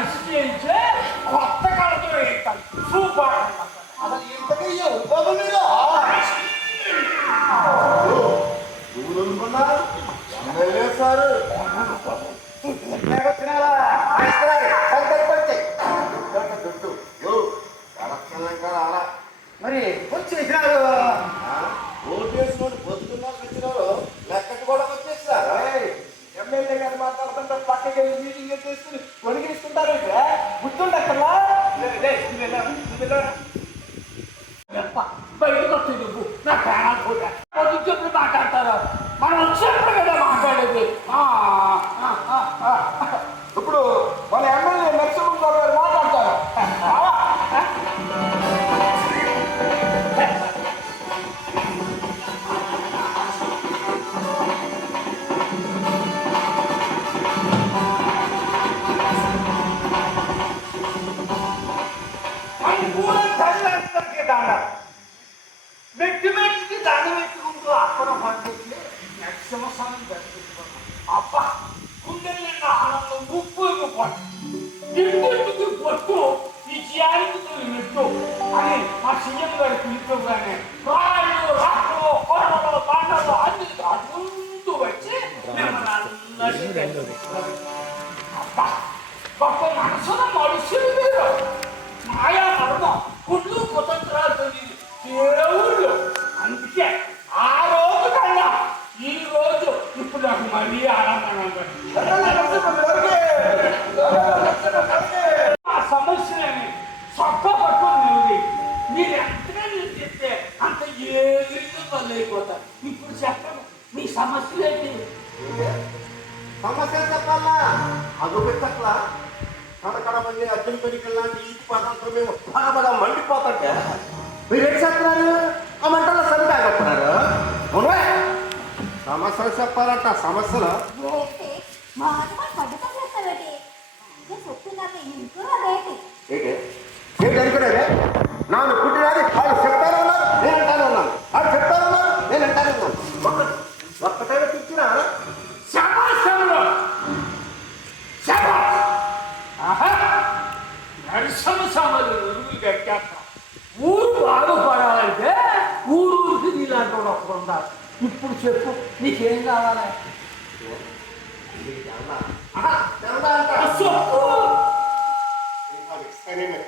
కలిసి చేయించే కొత్త కళతో వేస్తాను సూపర్. అసలు ఇంతకీ ఉద్యోగం మీరు అనుకున్నారు ఎమ్మెల్యే సారు మరి వచ్చేసినారు. ఓటేసినోడు పొద్దున్నారు వచ్చినారు లెక్కటి కూడా వచ్చేసినారు. ఎమ్మెల్యే గారు మాట్లాడుతుంటే పక్కకి మీటింగ్ చేసుకుని కొనిగిస్తుంటారు. గుర్తుండక్కర్లా బయటకు వస్తే నువ్వు నా ప్రాణాలు కూడా పొద్దున్నప్పుడు మాట్లాడతారు. మనం వచ్చినప్పుడు కదా మాట్లాడేది. ఇప్పుడు మన ఎమ్మెల్యే నరసింహరావు గారు మాట్లాడతారు. వ్యక్తి వ్యక్తికి దండం పెట్టుకుంటూ అక్కడ పండుగ నరసింహస్వామిని దర్శించుకున్నాం. అబ్బా గుండెల్ని ఆనందం ఉప్పు పట్టు ఇంటికి పట్టు ఈ చేయానికి నెట్టు అని మా సీఎం గారి పిలుపుగానే రాళ్ళు రాళ్ళు కొరలు పంటలు అన్ని దాటుకుంటూ వచ్చి అబ్బా గొప్ప మనసున మనుషులు మీరు మాయా మరణం కుళ్ళు కుతంత్రాలతో దేవుళ్ళు. అందుకే ఆ రోజు కన్నా ఈ రోజు ఇప్పుడు నాకు మరీ ఆనందంగా ఆ సమస్యలని చొక్క పట్టుకుని మీరు ఎంతగా నేను చెప్తే అంత ఏదో వాళ్ళు అయిపోతారు. ఇప్పుడు చెప్పండి మీ సమస్యలు ఏంటి? సమస్య చెప్పాలా అదో పెట్టట్లా కడకడ మంది అర్జున పెరికల్ లాంటి ఈ పదంతో మేము బాగా మండిపోతుంటే మీరు ఏం చెప్తున్నారు? ఆ మంటల్లో సరిపోతున్నారు. సమస్యలు చెప్పాలంట సమస్యలు ఏంటి అనుకునేది? నాను పుట్టినది వాళ్ళు చెప్తానే ఉన్నారు, నేను అంటానే ఉన్నాను. వాళ్ళు చెప్తానే ఉన్నారు, నేను అంటానే ఉన్నాను. ఒక్కటైనా పిచ్చినా నరసింహస్వామి ఉరువులు కట్టేస్తాం. ఊరు బాగుపడాలంటే ఊరికి నీలాంటి ఒకరు ఉండాలి. ఇప్పుడు చెప్పు నీకేం కావాలి?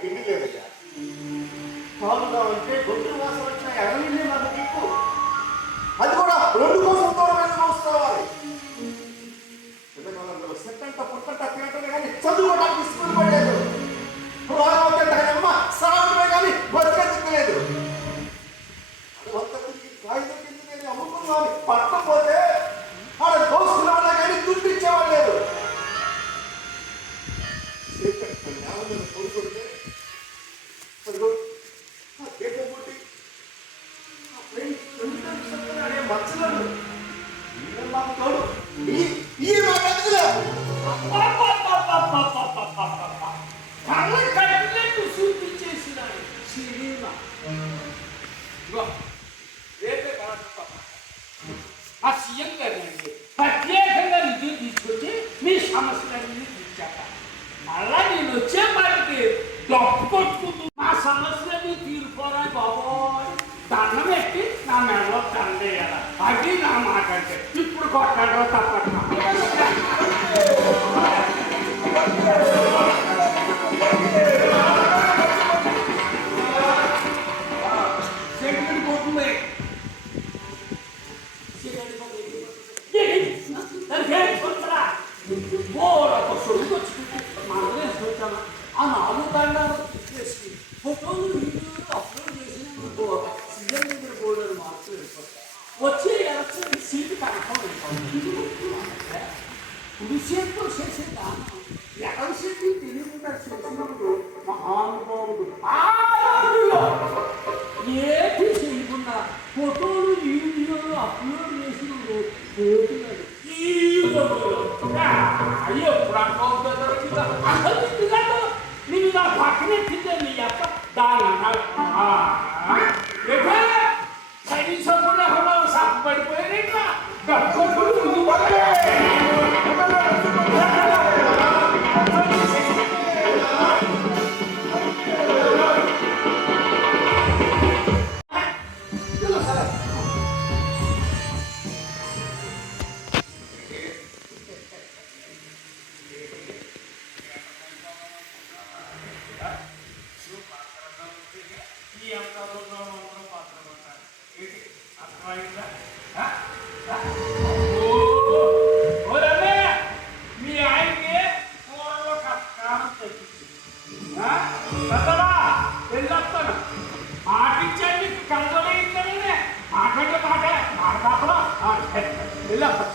తిండి లేదయ్యా. పాలుగా ఉంటే గొంతు వాసన వచ్చిన ఎగలింది నాకు నీకు. అది కూడా 2 కోసం దూరమైన మోసుకోవాలి. పిల్లగాళ్ళందరూ సెట్టంట పుట్టంట తినటమే కానీ చదువుకోవడానికి స్కూల్ పడలేదు. రోగం అమ్మ సాగుమే కానీ బతికే తిక్కలేదు. కాగితం కింద అమ్ముకున్నాను పట్టకపోతే ఆడ దోసుకున్న కానీ దుడ్డిచ్చేవాడు లేదు. కొడుకుంటే మచ్చలు మాకు తోడు ఈ మా బతుకులేదు. కళ్ళ కట్టినట్టు చూపించేసినాడు సినిమా. రేపే ఆ సీఎం గారినండి ప్రత్యేకంగా నిధులు తీసుకొచ్చి మీ సమస్యలన్నీ తీర్చాక మళ్ళా నేను వచ్చే వాటికి డప్పు కొట్టుకుంటూ మా సమస్యలన్నీ తీరుకోరా బాబోయ్ దండం పెట్టి నా మెడలో దండేయాల. అది నా మాట అంటే ఇప్పుడు కొట్టడో తప్పట్లా. ఆ 4 దండాలు తీసుకేసి ఫోటోలు వీడియోలు అప్లోడ్ చేసిన సీఎం దగ్గర బోర్డు మార్కులు వెళ్ళిపోతాయి. వచ్చే ఎలక్షన్ సీటు కన్ఫర్మ్ అయిపోతుంది. కుడి చేతితో చేసే దానం ఎడమ చేతి తెలియకుండా చేసినప్పుడు మహానుభావుడు ఏది చేయకుండా ఫోటోలు వీడియోలు అప్లోడ్ చేసినప్పుడు పోతున్నాడు. అయ్యో నేను నా పక్కనే తింటే నీ అక్క దాని చైనీసకుండా సాపు పడిపోయాడు. పెద్దలా వెళ్ళొస్తాను. మాటిచ్చాను నీకు కలగలే ఇస్తానే మాట్లాడే మాట కాపలా వెళ్ళొస్తాను.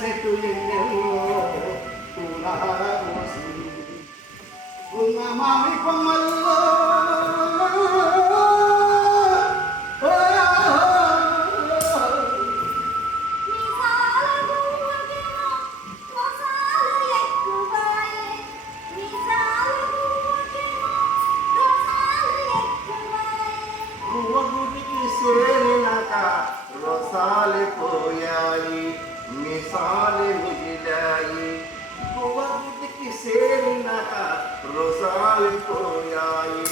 చెట్టు ఉన్న మామి కొమ్మల్లో పోయాయి మిసాలు మిగిలాయి గువ్వకి సేరినాక రొసాలు పోయాయి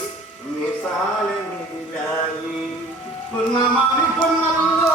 మిసాలు మిగిలాయి ఉన్న మామి కొమ్మల్లో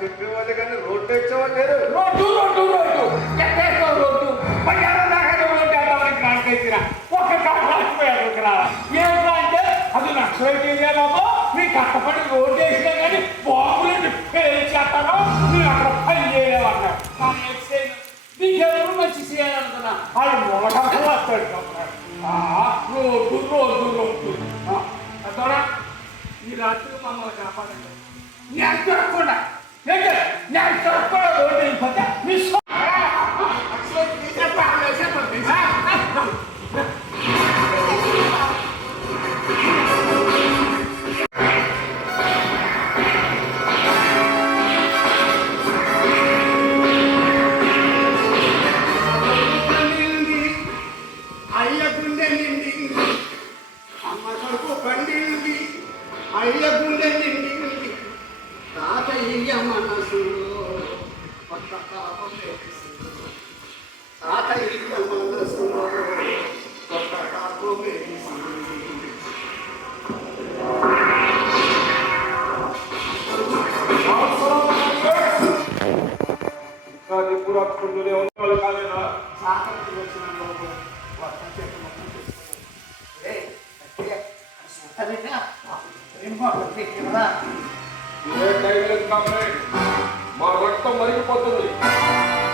చెప్పేవాళ్ళు కానీ రోడ్డు వచ్చేవాళ్ళు లేరు. రోడ్డు రోడ్డు రోడ్డు ఎక్కడో రోడ్డు ఒక ఏంటంటే అది నక్సలైట్ మీ కష్టపడి రోడ్డు వేసినా కానీ బాబులు పేర్చేస్తారో మీరు అక్కడ పని చేయలేమన్నారు. నీకెవరు మంచి చేయాలనుకున్నా వాళ్ళు మొదట వస్తాడు. రోడ్డు రోడ్డు రోడ్డు అతడా ఈ రాత్రి మమ్మల్ని కాపాడండి. నేను తిరగకుండా నేను తిరగకుండా రోడ్డు అయిపోతే మీ అయ్య గుండె నిండి తాతయ్య మనసులో కొత్త తాపం తాతయ్య మనసులో కొత్త తాపం ఇప్పుడు అప్పుడు కాలేదా సాకరికి వచ్చిన వర్షం చెట్టు మొత్తం మా రక్తం మరిగిపోతుంది.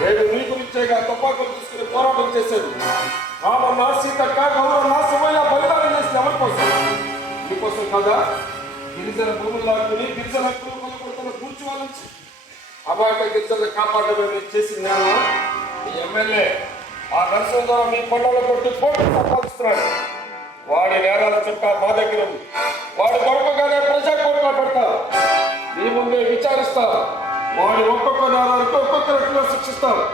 నేను మీ గురించేగా తుపాకులు తీసుకుని పోరాటం చేసేది. రామన్న సీతక్క గౌరవ శివయ్య బలిదానం చేసిన ఎవరి కోసం? మీకోసం కదా. గిరిజన భూములు లాక్కుని గిరిజన హక్కులు కొనుక్కుంటున్న కూర్చోవాల నుంచి అమాయక గిరిజనులు కాపాడమే మీరు చేసిన ఈ ఎమ్మెల్యే ఆ నరసింహ ద్వారా మీ కొండలు కొట్టి కోట్లు సంపాదిస్తున్నాడు. వాడి నేరాల చుట్టా మా దగ్గర ఉంది. వాడు కొడుకు రెట్టుగా శిక్షిస్తారు.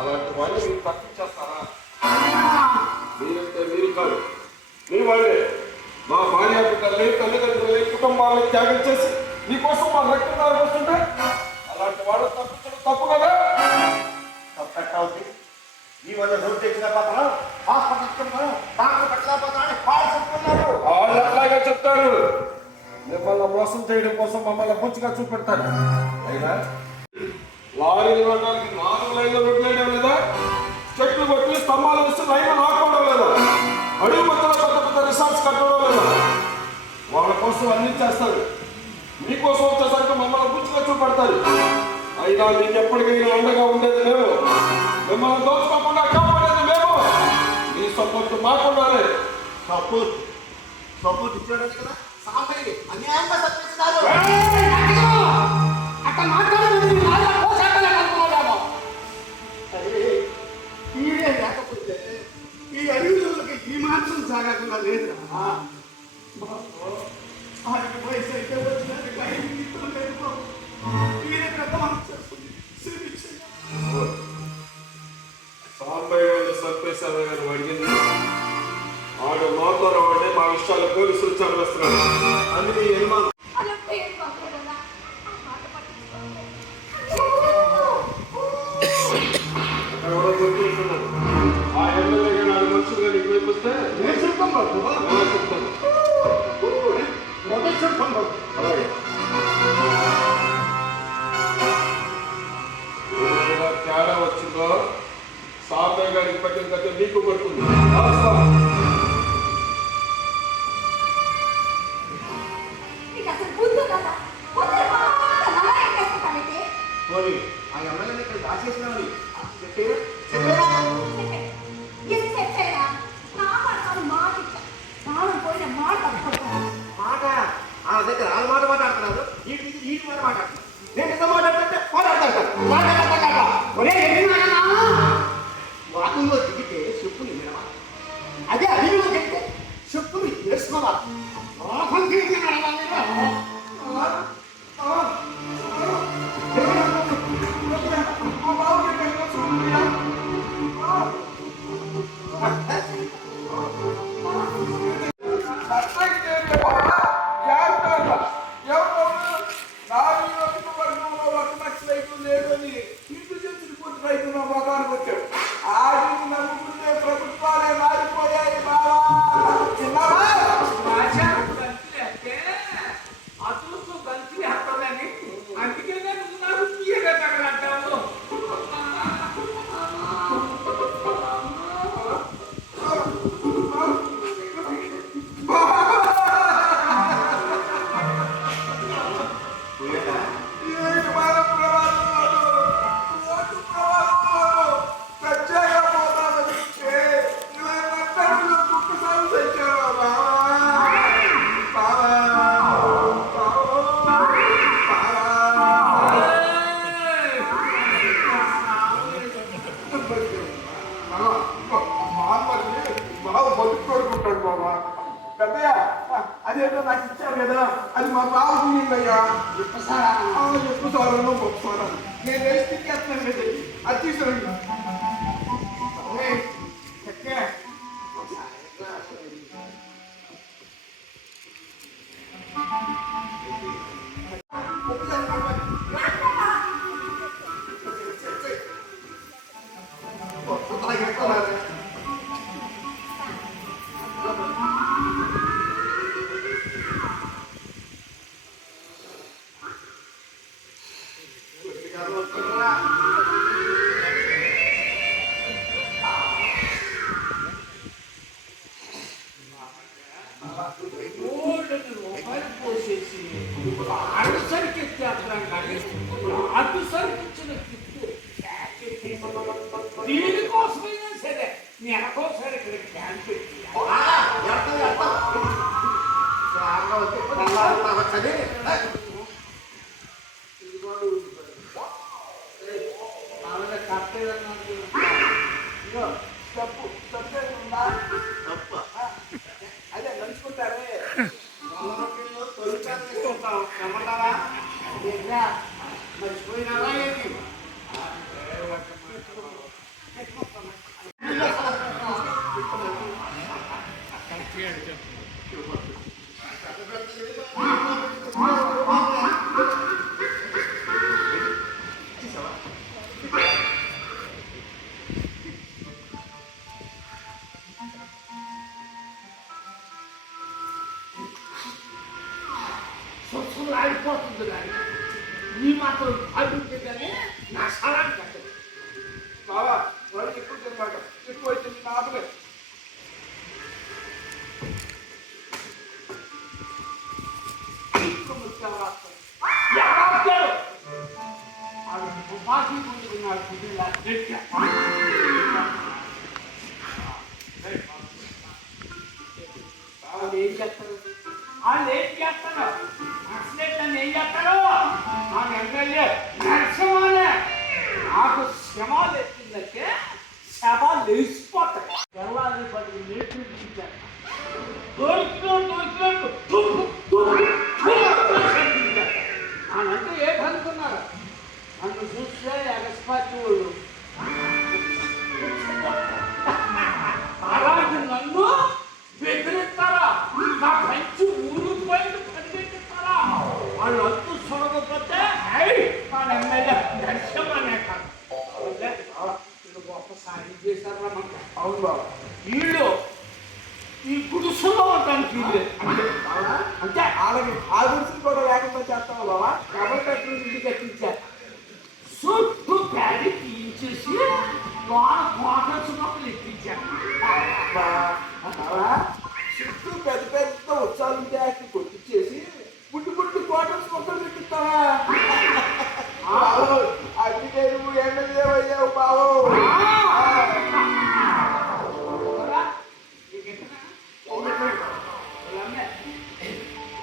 అలాంటి వాళ్ళు మీరు తప్పించేస్తారా? మీరంటే మీరు కాదు, మీ వాళ్ళే మా భార్య బిడ్డల్ని, తల్లిదండ్రులని, కుటుంబాలని త్యాగం చేసి మీకోసం మా రక్తం వస్తుంటే అలాంటి వాళ్ళు తప్పించడం తప్పు కదా? తప్పట్ట ఉంది. ఈ వల్ల రోడ్డు తెచ్చిన పాత్ర హాస్పిటల్ డాక్టర్ పెట్టలేకపోతా అని పాలు చెప్తున్నారు. వాళ్ళు అట్లాగే చెప్తారు. మిమ్మల్ని మోసం చేయడం కోసం మమ్మల్ని పూర్తిగా చూపెడతారు. అయినా లారీలు వెళ్ళడానికి 4 లైన్ల రోడ్లు వేయడం లేదా? చెట్లు కొట్టి స్తంభాలు వేసి లైన్లు నాటుకోవడం లేదా? అడుగు మధ్యలో పెద్ద పెద్ద రిసార్ట్స్ కట్టడం లేదా? వాళ్ళ కోసం అన్ని చేస్తారు. మీకోసం వచ్చేసరికి మమ్మల్ని పూర్తిగా చూపెడతారు. అయినా మీకు ఎప్పటికైనా అండగా ఉండేది మేము, మిమ్మల్ని దోచుకోకుండా కాపాడేది మేము. మీ సపోర్ట్ మాకుండాలి. సపోర్ట్ ఇచ్చాడు కదా సాంబయ్య అన్యాయంగా తప్పిస్తున్నారు. అట్లా మాట్లాడదు. మీరే లేకపోతే ఈ అడవులకి ఈ మాత్రం సాగకుండా లేదురా. ఆయనకి వయసు అయితే వచ్చినట్టు లేదు. మీరే పెద్ద సాంబయ్య వాళ్ళు చంపేశారు కానీ అడిగింది ఆడు మాతో రావడే మా విషయాలు పోలీసులు చదివేస్తున్నాడు. అందుకే అనుమానం. ఆ ఎమ్మెల్యే గారు మనుషులుగా నీకు వైపుస్తే నేను చెప్తాను చెప్తాను. మొదటి చెప్తాను. అలాగే ఏదైనా తేడా వచ్చిందో సాంబయ్య గారికి పట్టిన కథ నీకు పడుతుంది. ఆ ఎమ్మెల్యేని ఇక్కడ దాచేసినామని మాట ఆ దగ్గర వాళ్ళ మాట మాట్లాడుతున్నారు. వీటి మాట మాట్లాడుతున్నారు. నేను ఎంత మాట్లాడుతుంటే మాట్లాడతాను. వాకుల్లో దిగితే చెప్పుని వినవా? అదే అడిగిలో దిగితే చెప్పుని వేసుకోవాలి. అదేదో నాకు ఇచ్చావు కదా, అది మా బాబు తీయండియ్యా. ఎక్కువ సార్లు గొప్పసారా నేను వేసి తిక్కేస్తున్నాను కదా, అది తీసుకురండి. దీనికోసమైనా సరే నెలకోసారి ఇక్కడ క్యాంప్ పెట్టి అదే నంచుకుంటారే తొలిచారు ఏమంటావా మర్చిపోయినావా ఏంటి? ముసుగులు ఆడిపోతుంది కానీ ఈ మాత్రం అభివృద్ధి కానీ నా సలాం కట్టదు. బావా వాళ్ళు ఎప్పుడు తినమాట ఎక్కువ అయితే నా ఆపలేదు. బాకీ ముందుకున్నాడు కుదిలా వాళ్ళు ఏం చేస్తారు? వాళ్ళు ఏం చేస్తారు? నక్సలైట్లను ఏం చేస్తారు? నాకు ఎమ్మెల్యే నరసింహనే నాకు శవాలు ఎత్తిందంటే శవాలు లేచిపోతాయి. శవాలు పది లేచి దొరికినట్టు అనంటే ఏమనుకున్నారు? నన్ను చూస్తే ఎగస్పాటి వాళ్ళు అలాంటి నన్ను బెదిరిస్తారా? నా మంచి ఊరు పోయి పరిగెత్తిస్తారా? వాళ్ళు అంతు చూడకపోతే మన ఎమ్మెల్యే దర్శనమనే కాదు వీళ్ళు గొప్ప సాయం చేశారా మనకు. అవును బాబా. వీళ్ళు ఈ గుడిసెలో ఉంటానికి వీళ్ళు అంటే అలాగే ఆ గురించి కూడా లేకుండా చేస్తావా బాబా? డబల్ బెడ్రూమ్ ఇల్లు కట్టించారు. చుట్టూ ప్యాడీ తీయించేసి క్వార్టర్స్ మొక్కలు ఎక్కించారు. చుట్టూ పెద్ద పెద్ద ఉత్సాహం ట్యాక్స్ కొట్టించేసి బుడ్డు బుడ్డు క్వార్టర్స్ మొక్కలు పెట్టిస్తావా? అన్ని నేను ఎమ్మెల్యే అయ్యావు బావు.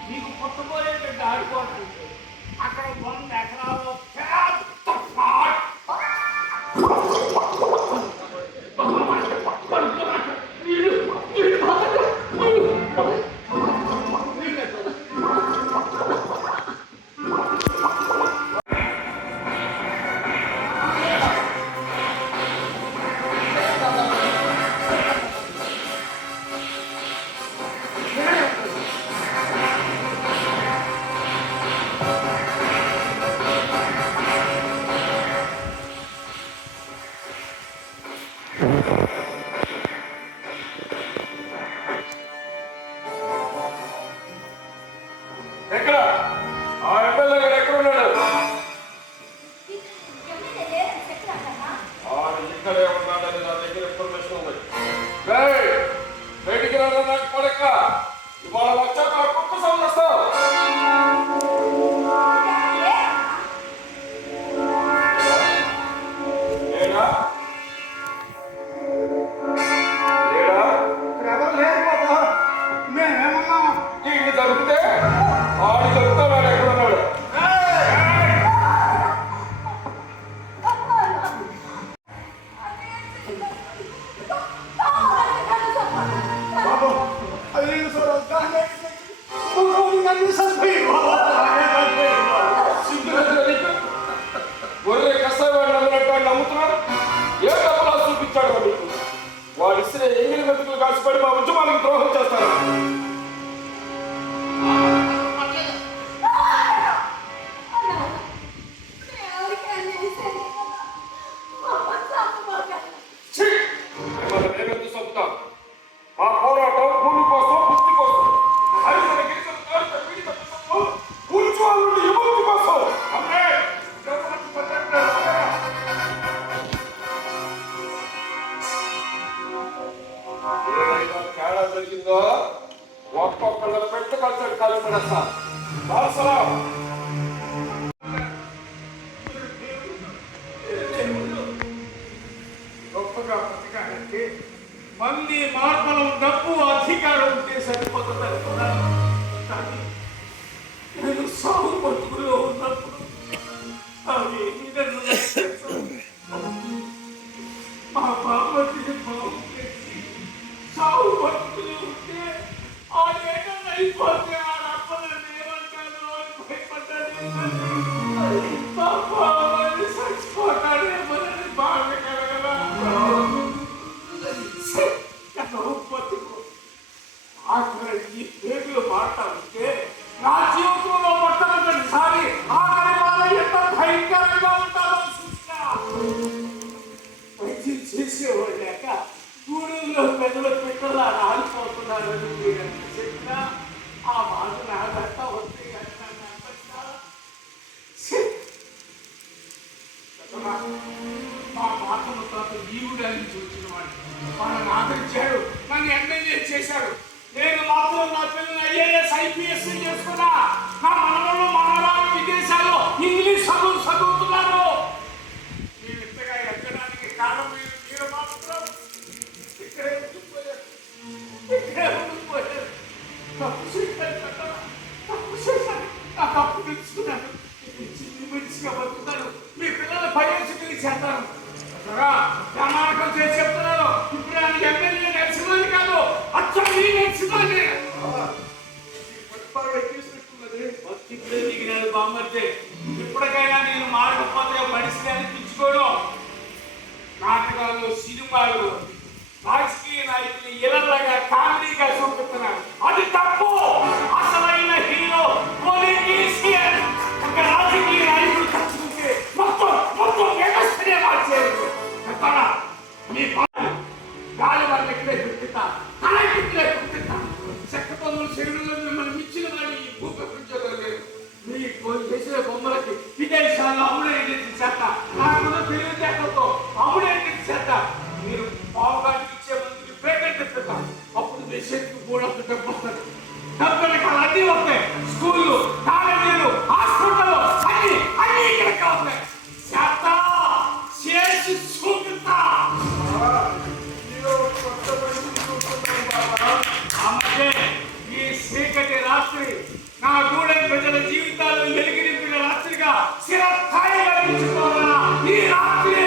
నీకు పుట్టబోయేటట్టు ఆడుకోవడానికి అక్కడ 100 ఎకరాలు ఎక్కడ ఆ ఎమ్మెల్యే గారు ఎక్కడ ఉన్నాడు? ఇక్కడే ఉన్నాడని నా దగ్గర ఇన్ఫర్మేషన్ ఉంది. బయటికి రాదా నాకు పడక ఇవాళ వచ్చాక కుక్క సౌండ్ వస్తావు. లేడా లేడా? ఎవరు లేరు బాబా. మేమేమన్నా ఇది జరిగితే ఆడు చెప్తాడు ఎక్కడ ఉన్నాడు. ఒరే కసావాడు నమ్మినట్టు వాడు నమ్ముతున్నాడు. ఏ డబ్బులా చూపించాడు మీకు? వాడు ఇస్తే ఎంగిలి మెతుకులు కాసిపడి మా ఉద్యమానికి ద్రోహం చేస్తారు. మేమెందుకు చంపుతాం? మా పోరాటం భూమి కోసం వృత్తి కోసం హరిజన గిరిజన దళిత పీడిత ప్రజలు కూర్చోవాళ్ళు యువతి కోసం. అమ్మే ఏదైనా తేడా జరిగిందో ఒక్కొక్కళ్ళ పెట్టు కలిసి కలిసి పడేస్తా. గొప్పగా బతకాలంటే మంది మార్బలం డబ్బు అధికారం ఉంటే సరిపోతుంది అనుకున్నాను. కానీ నేను సాగు బతుకులో ఉన్నప్పుడు అవి నన్ను రక్షించవు. మా బాబుని బాగు చేసి సాగు బతుకులు ఉంటే ఆడేటన్నా అయిపోతే ఆ రప్పలను ఏమంటాను అని భయపడ్డాను. బాబాని చచ్చిపోతాడేమోనని బాధ కలగదా. ఆఖరి ఈ పేర్లు మాట్లాడితే నా జీవితంలో మొట్టమొదటిసారి ఆఖరి బాధ ఎంత భయంకరంగా ఉంటుందో చూసినా. వైద్యం చేసేవాడు లేక గూడెల్లో పెద్దల పెట్టలా రాలిపోతున్నారని మీరు చెప్పినా ఆ బాధ నాదంతా వస్తే కానీ నన్ను అంత ఎంబీఎస్సీ చేసుకున్నా. నా మనవళ్ళు మనవరాలు విదేశాల్లో ఇంగ్లీష్ చదువుతున్నారు. నేను ఇంతగా ఎక్కడానికి కారణం మీరు మాత్రం ఇక్కడే ఉండిపోయారు. తప్పు చేశాను కదా, తప్పు చేశాను. నా తప్పు తెలుసుకున్నాను. చిన్ని మనిషిగా బతుకుతాను. మీ పిల్లల పైకి చేస్తాను. ప్రమాణకం చేసి చెప్తున్నాను. ఇప్పుడు ఆయన ఎమ్మెల్యే నడిచినది కాదు, అచ్చం నీ నడిచినది. ఇప్పుడే దిగినాడు బామ్మర్తే. ఇప్పటికైనా నేను మారకపోతే మనిషిని అనిపించుకోను. నాటకాలు, సినిమాలు, రాజకీయ నాయకులు ఇళ్ళగా కామెడీగా చూపుతున్నారు. అది తప్పు. అసలైన హీరో పొలిటీషియన్. ఒక రాజకీయ నాయకుడు తప్పుకుంటే మొత్తం వ్యవస్థనే మార్చేది. మీ గాలి వాళ్ళ ఇక్కడే గుర్తిస్తా, తల ఇక్కడే గుర్తిస్తా. చెక్క బొమ్మలు శరీరంలో మిమ్మల్ని మించిన వాడి ఈ భూ ప్రపంచంలో లేరు. మీ చేసిన బొమ్మలకి విదేశాల్లో అమ్ముడే చేస్తా. నాకున్న తెలివితేటలతో అమ్ముడే చేస్తా. మీరు పావుగానికి ఇచ్చే మందికి పేమెంట్ ఇస్తా. అప్పుడు మీ శక్తి కూడా డబ్బు వస్తుంది. డబ్బులకి అన్నీ వస్తాయి. స్కూళ్ళు, కాలేజీలు, హాస్పిటల్ అన్ని ఇక్కడికి వస్తాయి. చేస్తా, చేసి చూపిస్తా. అమ్మకే ఈ చీకటి రాత్రి నా గూడెం ప్రజల జీవితాలు వెలిగిరిపిన రాత్రిగా చిరస్థాయిగా నిలిచిపోవాలా ఈ రాత్రి.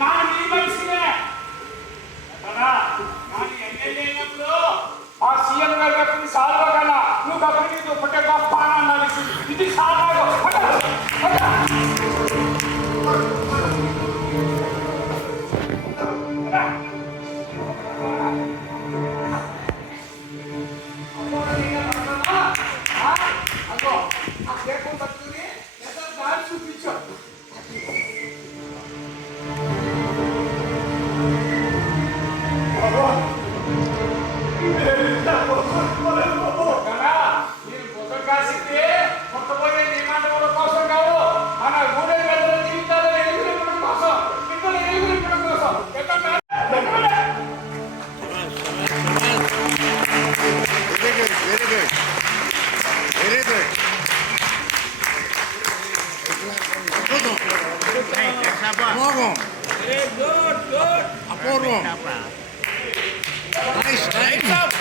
ನಾನು ಈ ಮನಸ್ಸಿಗೆ ನಾನು ಎಮ್ಮೆಲ್ಯೆ అయినప్పుడు ఆ సీఎం గారు కప్పిన సాల్వగల నువ్వు కప్పిన పుట్టే గొప్ప అనాలిసి ఇది సాల్వాగో అదో ఆ కేకు పట్టుకుని ఏదో దారి చూపించు. మీరు పొద్దు కాసిస్తే కొత్తపోయే నియమాల కోసం కాదు, మన గూడెం ప్రజల జీవితాలు ఎదుగునింపడం కోసం, ఇతరులు ఎదుగునింపడం కోసం. Very good. Apurvo. Nice.